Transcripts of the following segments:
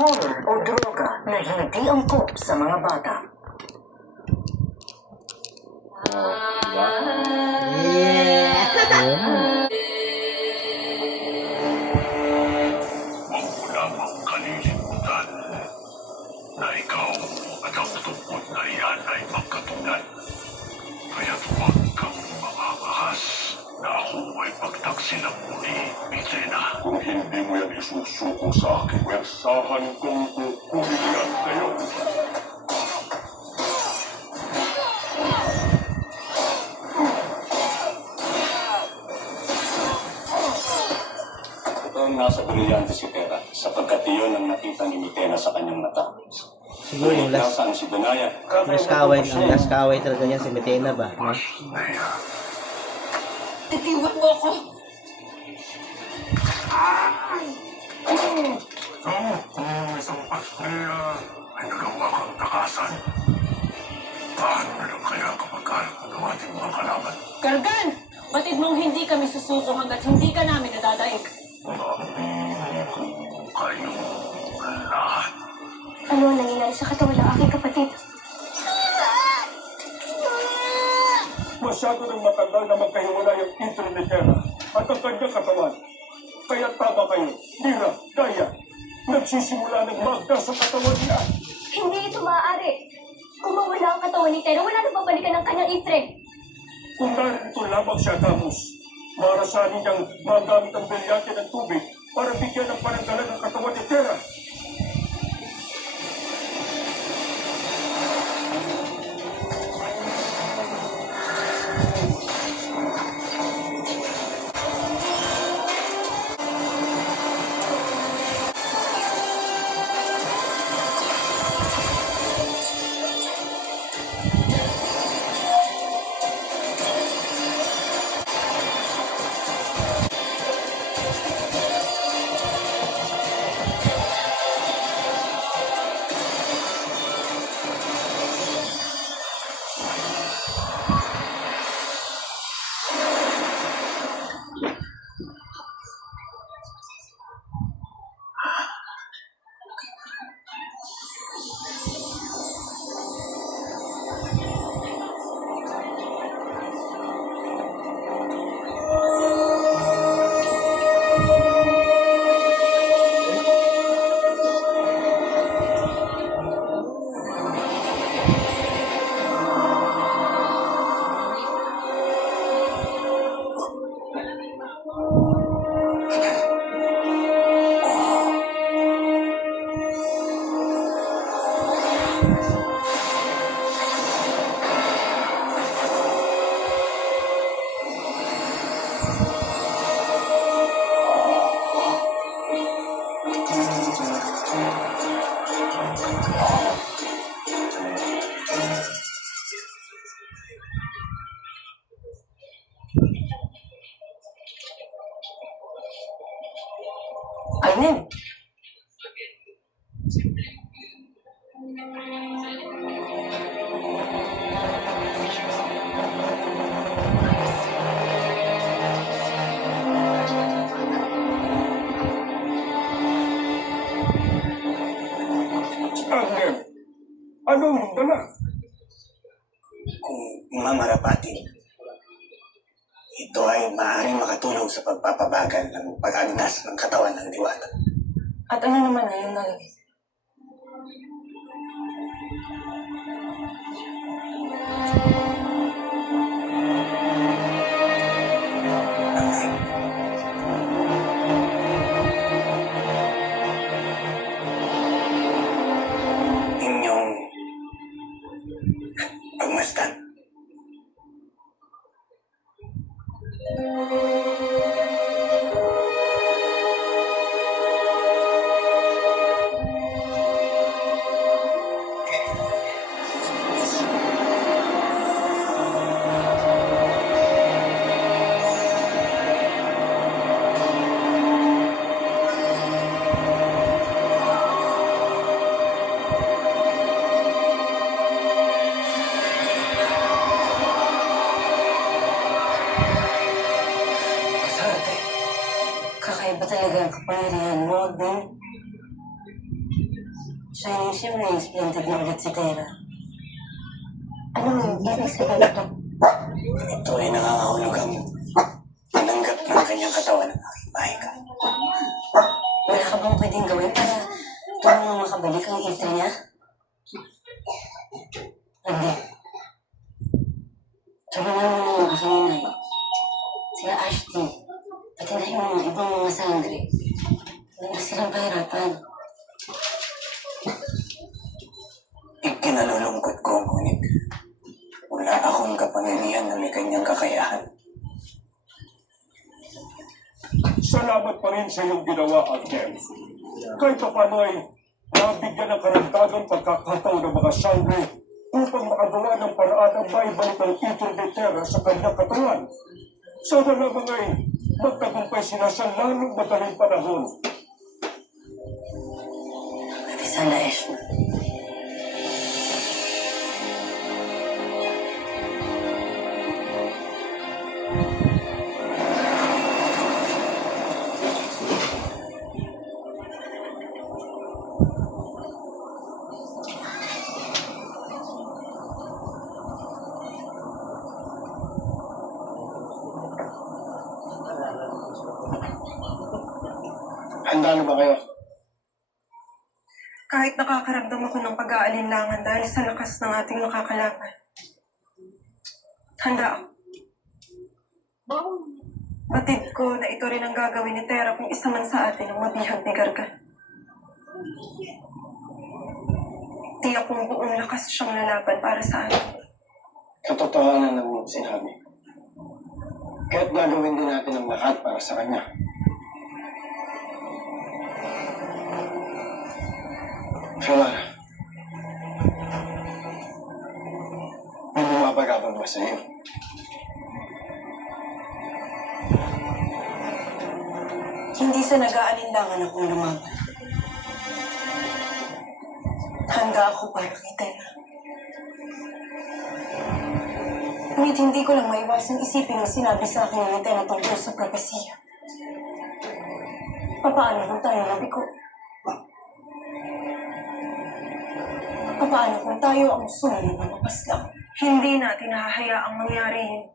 horror o droga na hindi angkop sa mga bata. Wala pang kalilimutan na ikaw at ang tungkol na iyan ay magkatunan. Kaya't huwag kang makakahas na ako ay pagtaksilang muli, Milena. Kung hindi mo yan isusuko sa akin, wersahan kong kukunin yan kayo. Ito ang nasa brilyante si Tera, sapagkat iyon ang nakita ni Mitena sa kanyang mata. Siguro yung last, Nasaan si Danaya? last kaway talaga niya si Metena ba? No? Titiwan mo ako! Kung isang pasaya ay nagawa kang takasan, paano na lang kaya kapag harap ng ating mga kalaban? Gargan! Batid mong hindi kami susuko hanggat hindi ka namin nadadaig. Mabiro ko kayo lahat. Ano ang nangyayari sa katawan ng aking kapatid? Masyado ng matagal na magkahiwalay ang intro ni Terra at ang kanyang katawan. Kaya tama kayo, Mira, Daya. Nagsisimula ng magda sa katawan niya. Hindi ito maaari. Kung mawala ang katawan ni Tera, wala nang babalikan ang kanyang itre. Kung narito lamang siya, Camus, marasanin niyang magamit ang bilyate ng tubig para bigyan ng pananggalan ng katawan ni Terra. Ayun. Agnem, anong dala? Kung mamarapatin, ito ay maaaring makatulong sa pagpapabagal ng pag-agnas ng katawan ng diwata. At ano naman na yung nalagay? Inyong pagmasdan. Shining Shimmer, splendid na ulit si Tera. Anong ibig sabihin ito? Ito ay nangangahulugang tinanggap ng kanyang katawan ng aking mahika. Wala ka bang pwedeng gawin para tulungan makabalik ang ito niya? Hindi. Tulungan mo ng mga kahinay. Sila Ashton. Pati na yung mga ibang mga sangre. Huwag na silang pahirapan. Ikinalulungkot ko, ngunit wala akong kapangyarihan na may kanyang kakayahan. Salamat pa rin sa iyong ginawa, Arkel. Kahit pa paano ay nabigyan ng karagdagang pagkakataon ng mga sangre upang makagawa ng paraan ang maibalik ang titulo ni Terra sa kanyang katawan. Sana lamang ay magtagumpay sila sa lalong madaling panahon. Pati sana, Eshma. Handa na ba kayo? Kahit nakakaramdam ako ng pag-aalinlangan dahil sa lakas ng ating makakalaban. Handa ako. Batid ko na ito rin ang gagawin ni Tera kung isa man sa atin ang mabihag ni Gargan. Tiyak kong buong lakas siyang lalaban para sa atin. Katotohanan ng mong sinabi. Kaya't gagawin din natin ang lahat para sa kanya. Fiona, may bumabagabag ba sa iyo? Hindi sa nag-aalinlangan akong lumaban. Handa ako para kay Tera. Ngunit hindi ko lang maiwasang isipin ang sinabi sa akin ng Tera tungkol sa propesya. Paano kung tayo nabigo? Paano kung tayo ang sumunod ng mapaslang? Hindi natin hahayaang mangyari yun.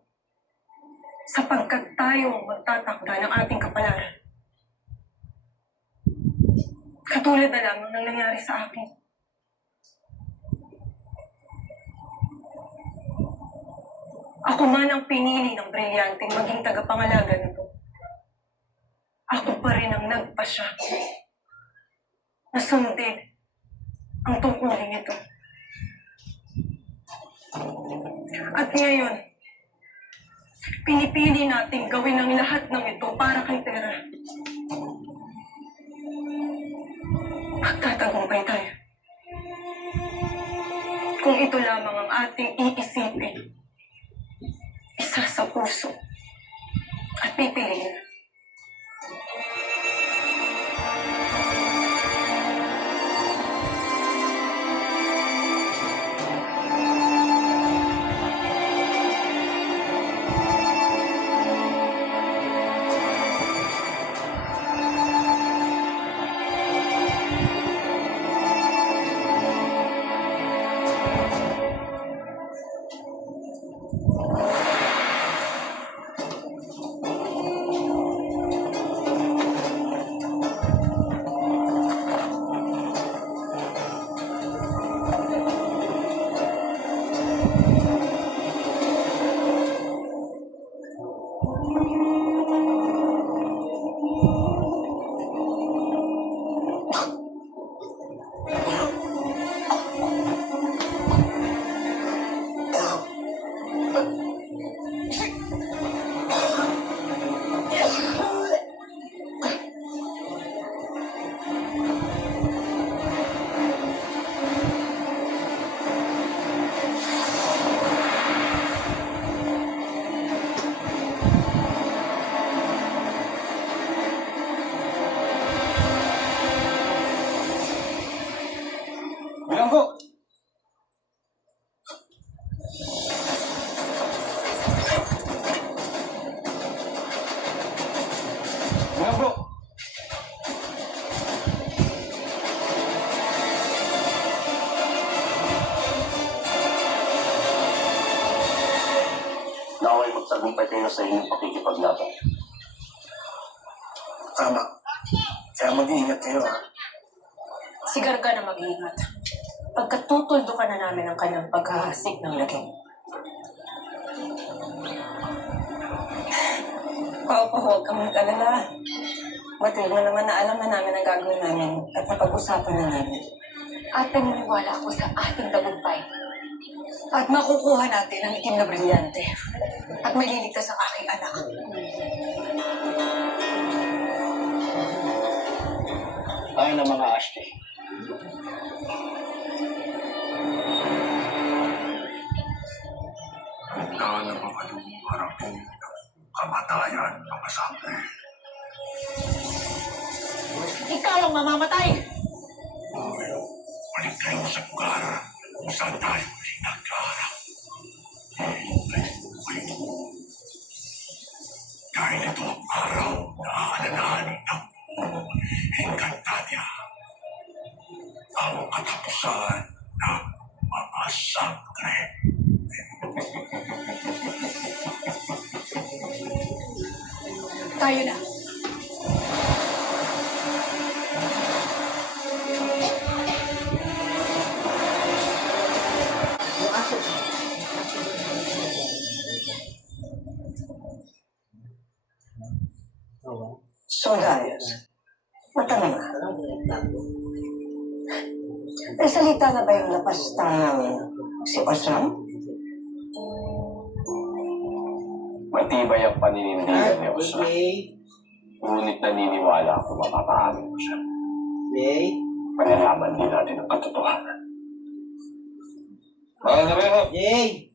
Sapagkat tayo ang magtatakda ng ating kapalaran. Katulad na lamang ng nangyari sa akin. Ako man ang pinili ng brilyanteng maging tagapangalaga nito. Ako pa rin ang nagpasya na sundin ang tungkulin ito. At ngayon, pinipili nating gawin ang lahat ng ito para kay Tera. Magtatagumpay tayo. Kung ito lamang ang ating iisipin, isa sa puso, at pipiliin. Bilanggo! Bilanggo! matagumpay kayo sa inyong pakikipaglaban. Tama. Kaya mag-iingat kayo, ha? Si Garga na mag-iingat. Pagkatutuldo ka na namin ang kanyang paghahasik ng laging. Paupo, huwag kang mag-alala. Matil mo naman na alam na namin ang gagawin namin at napag-usapan na namin. At naniniwala ako sa ating tagumpay. At makukuha natin ang itim na brilyante. At may liligtas ang aking anak. Tayo na mga Ashley. Handa na ba kayong harapin ng kamatayan ng kasabi? Ikaw ang mamamatay! Balik kayo sa lugar kung saan tayo muling nagkaharap. Hihintay ko kayo. Dahil ito ang araw na aalalahanin ng buong Encantadia. Ang katapusan ng mga sangre. Tayo na. So, Darius, matanong nga. May salita na ba yung napastang ng si Osram? Matibay ang paninindigan ni Osra. Okay. Ngunit naniniwala ako mapapaamin ko siya. Okay. Malalaman din natin ang katotohanan. Mga nabero! Yay!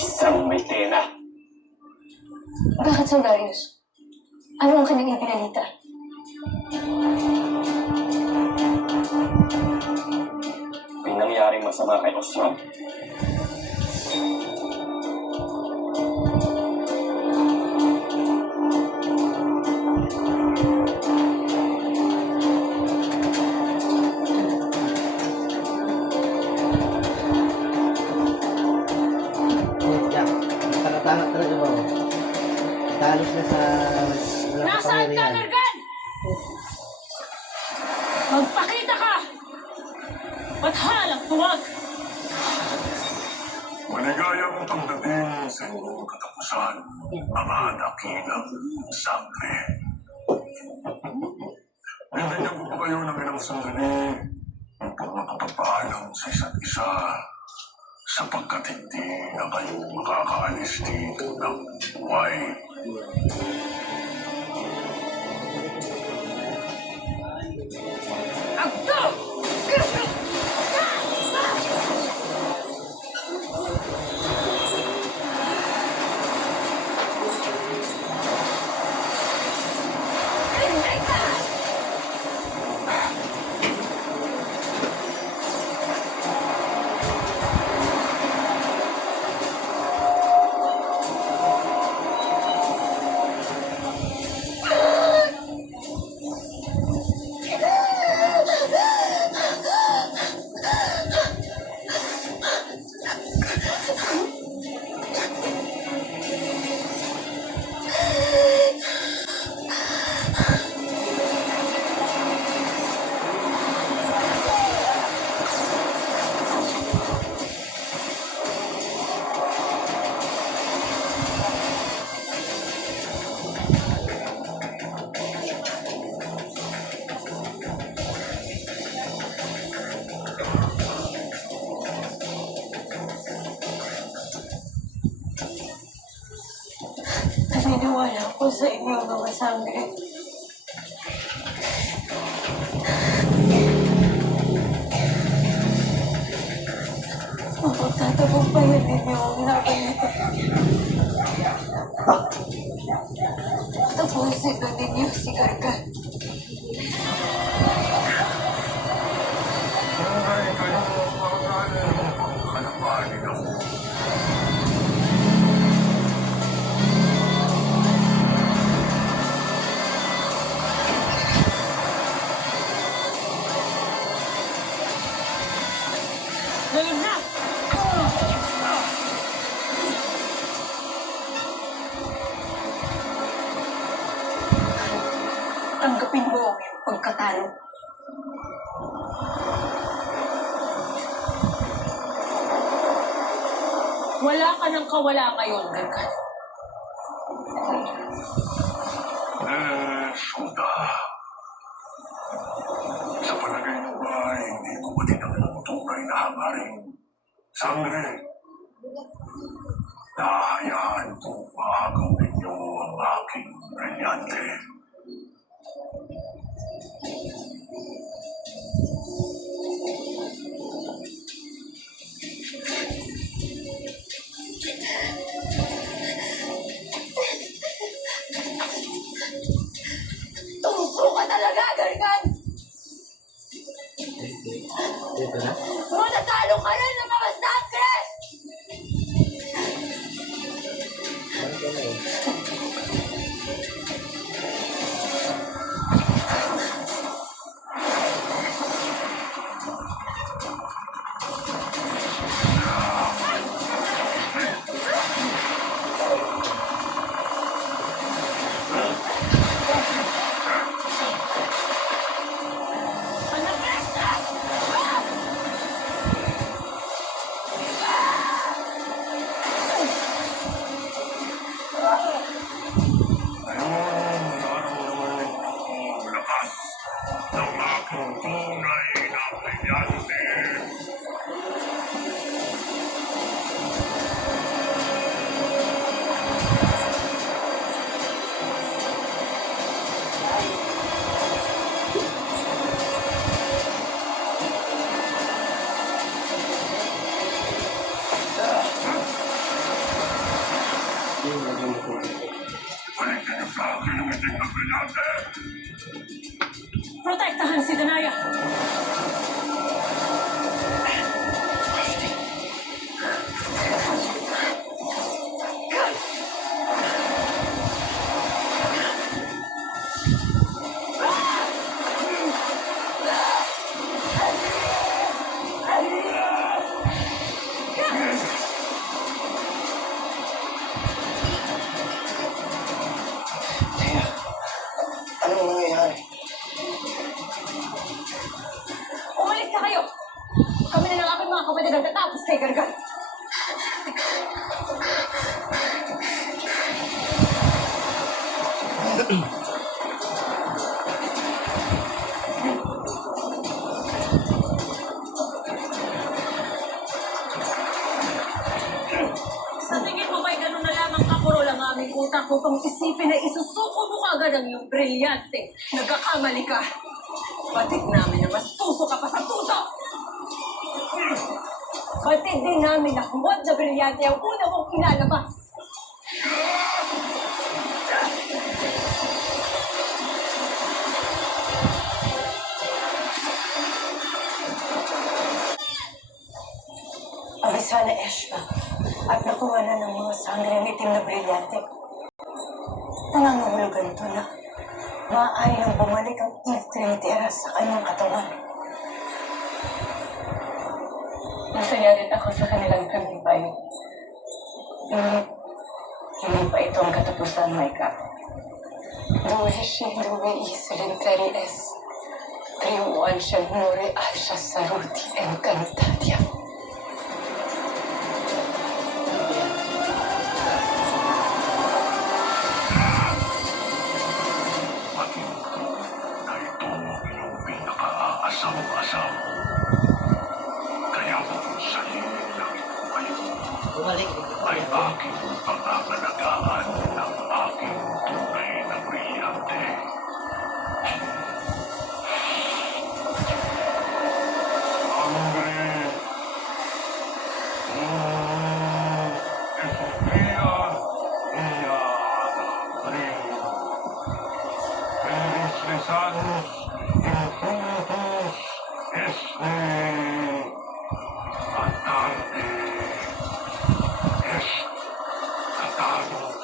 Isang may tena. Bakit, Sir Darius? Ano ang kanyang ipinalita? May nangyaring masama kay Osram. Jack, nakatanga talaga ba? Talis na sa... Nasaan ka, Gargan? Magpakita ka! Mathalang tuwag! Maligayang pagdating sa inyong katapusan, mga dakilang sangre. Binigyan ko pa kayo ng ilang sandali upang makapagpaalam sa isa't isa sapagkat hindi na kayo makakaalis dito ng buhay. Naniniwala ko sa inyo, mga sangre. Mapagtatagumpayan ninyo ang laban nito. Tapusin na ninyo si Gargan. Tunay kayong magaling kalabanin ako. Ngayon na! Tanggapin mo ang iyong pagkatalo. Wala ka ng kawala ngayon, Gargan. Suda. Sa palagay mo ba, hindi ko ba tinanong ang tunay na hangarin? Sangre, nahayaan ko maagaw ninyo ang aking brilyante. Tuso ka talaga, Gargan! Dito na. Manatalo ka rin ng mga sangre! Ngayon, nararamdaman ang lakas ng aking tunay na brilyante. Yung naging makulit. Balik niyo sa akin ang iting na brilyante. Protektahan si Danaya! Tia, anong nangyayari? Umalis na kayo! Kami na lang aking mga kapatid ang tatapos kay Gargan. Sa tingin mo ba'y ganun na lamang kakurol ang aming utak upang isipin na isusuko mo kagad ang iyong brilyante? Nagkakamali ka. Batid namin na mas tuso ka pa sa tuso! Batid din namin na huwag na brilyante ang una mong ilalabas. Abisa na Eshma at nakuha na ng mga sangre ang itim na brilyante. Nangangahulugan ito na maaari nang bumalik ang Eve Trinitera sa kanyang katawan. Masaya rin ako sa kanilang tagumpay. Hindi pa ito ang katapusan, Maika. Duheshi Luwe Isilinteri es. Triuan siya nure asya saruti encantadia. Maginto na ito ang iyong pinaka-aasam-asam. Kaya kung sa liling ng ito kayo, Bumalik. ay aking pangangalagaan ng aking tunay na brilyante. Sangre! Sofia! Iana! Rin! Eres lesanos infinitos esne atarte es tatanos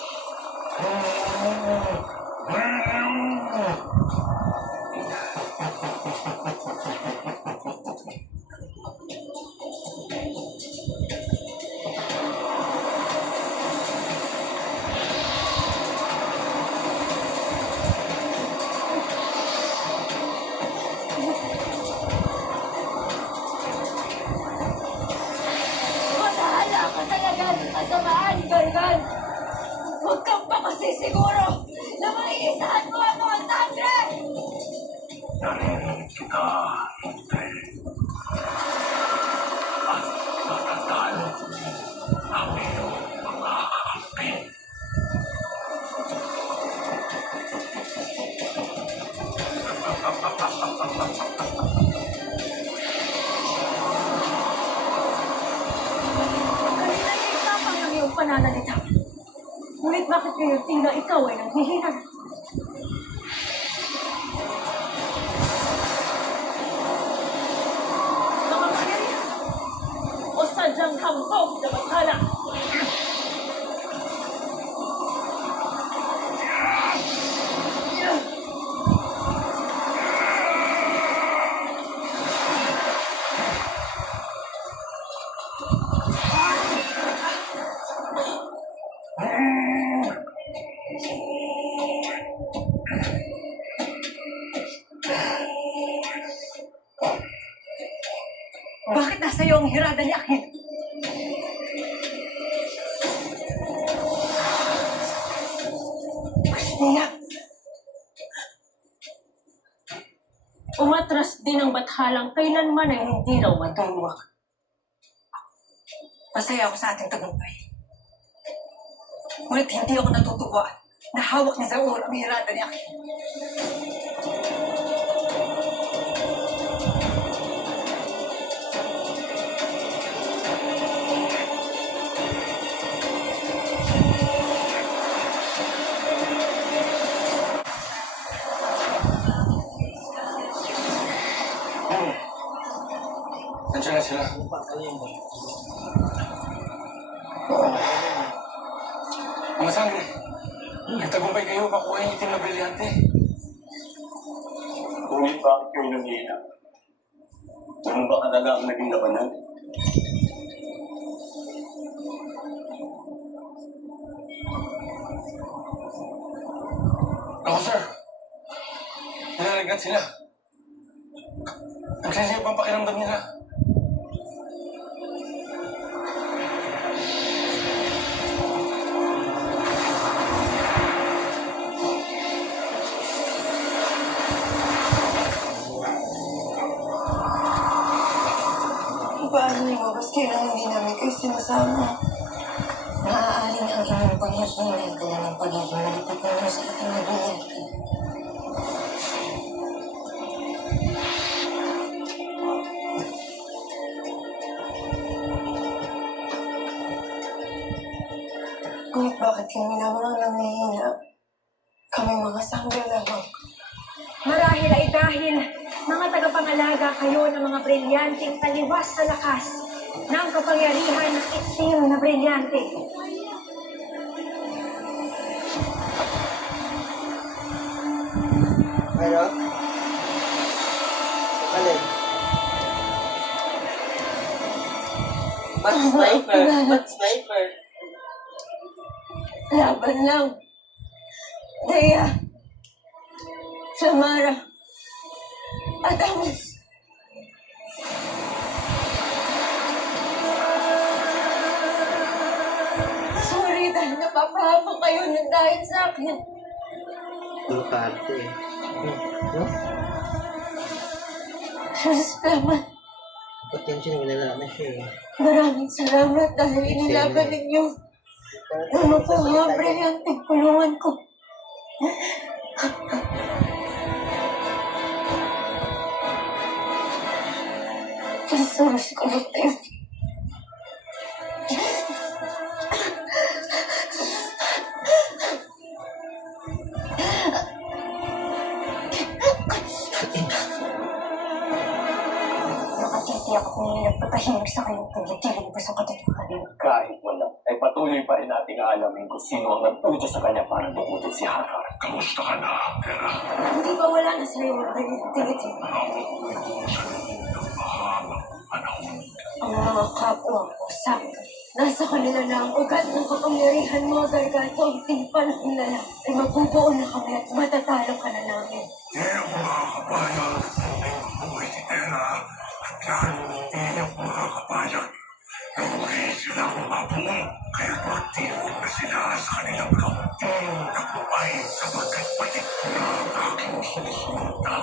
Siguro na maiisahan mo ako ang sangre! Narinig kita, hindi. At natatalo ang iyong mga kakampi. Kanina iisapang ang iyong pananalita. Ngunit bakit ngayon tila ikaw ay naghihinag? Nakapangyarihan o sadyang hambog na bathala? Bakit nasa iyo ang hirada ni Akin? Niya. Umatras din ang bathalang kailanman ay hindi raw matulwag. Masaya ako sa ating tagumpay. Ngunit hindi ako natutuwa na hawak ni Zaur ang hirada ni Akin. Nandiyan na sila. Mga sangre, nagtagumpay kayo, makuha yung itim na brilyante. Ngunit bakit kayo nanghihina? Ganun ba talaga ang naging laban natin? Ako, sir. Nalalagnat sila. Nagsisip ang pakiramdam nila. Paano yung oras kailan hindi namin kayo sinasama? Maaaring ang inyong pangyayari ay dala ng pagiging malipit ninyo sa ating nabiyate. Ngunit bakit kami lamang ang nanghihina? Kami mga sangre lamang. Marahil ay dahil mga tagapangalaga kayo ng mga brilyanteng taliwas sa lakas ng kapangyarihan ng itim na brilyante. Ano? Alin? Ba't sniper? Ba't sniper? Laban lang. Daya. Samara. Adamus. Sorry dahil napapahama kayo ng dahil sa akin. Yung parte eh. No? Salamat. Ba't yan siya nilala na siya eh. Maraming salamat dahil inilaban ninyo. Ano po mga brilyanteng kulungan ko. Pasaros ko na tayo. Nakatiti ako kung nagpatahimik sa kanyang pagdating ko sa katotohanan. Kahit wala, ay patuloy pa rin nating aalamin kung sino ang nagputo sa kanya para dukutin si Harar. Kamusta ka na, Tera? Hindi ba wala na sa iyo ang brilyanteng Nauuwi ko sa loob ng mahabang panahon. ang mga kapwa ko sabi. Nasa kanila na ang ugat ng kapangyarihan mo, Garganto. Ang tingpan ng nila ay mabubuo na kami at matatalo ka na namin. Di ang mga kabayan ay mabuhay si Tera. At yan, di ang mga kabayan. Nauwi silang mabuo, kaya't magtipon na sila sa kanilang kaunting tagumpay sapagkat pati ang aking susunod na